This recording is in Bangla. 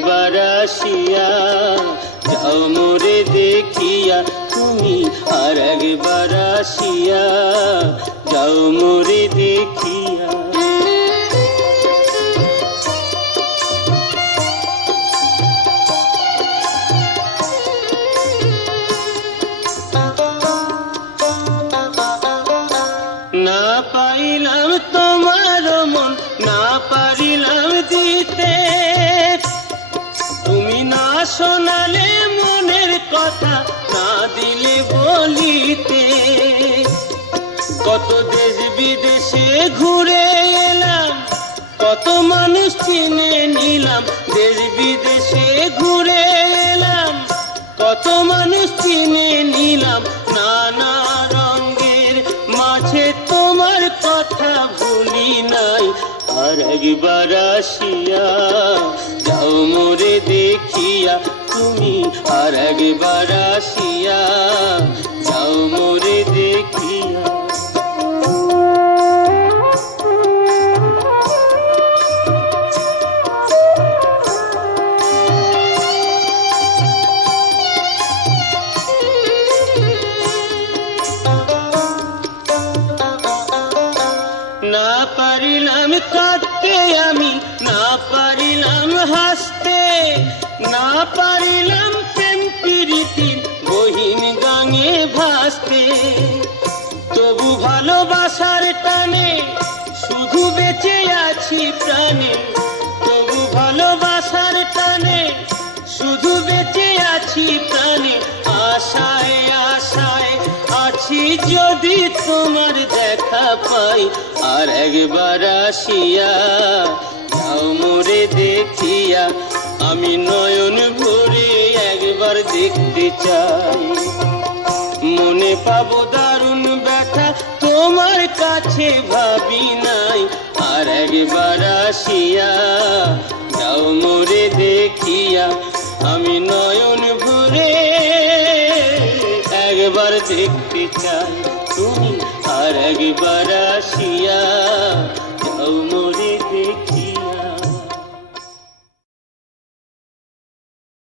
একবার আসিয়া যাও মোরে দেখিয়া, তুমি আর একবার আসিয়া যাও মোরে দেখিয়া। না পাইলাম তোমার মন, না পারিলাম দিতে, তুমি না শোনালে মনের কথা, না দিলে বলিতে। কত দেশ বিদেশে ঘুরে এলাম, কত মানুষ চিনে নিলাম, দেশ বিদেশে ঘুরে এলাম, কত মানুষ চিনে নিলাম, নানা রঙের মাঝে তোমার কথা ভুলি নাই। আর একবার আসিয়া যাও মোরে দেখিয়া, তুমি আর একবার আসিয়া যাও মোরে দেখিয়া। না পারিলাম কাঁদতে আমি, না পারিলাম হাসতে, না পারিলাম প্রেম প্রীতি বহিন গাঙে ভাসতে। তবু ভালোবাসার টানে শুধু বেঁচে আছি প্রাণে, তবু ভালোবাসার টানে শুধু বেঁচে আছি প্রাণে। আশায় আশায় আছি যদি তোমার দেখা পাই, আর একবার আসিয়া যাও মোরে দেখিয়া। আমি নয়ন ভরে একবার দেখতে চাই, মনে পাবো দারুণ ব্যথা তোমার কাছে ভাবি নাই। আর একবার আসিয়া যাও মোরে দেখিয়া, আমি নয়ন ভরে একবার দেখতে চাই, তুমি আর একবার আসিয়া যাও মোরে।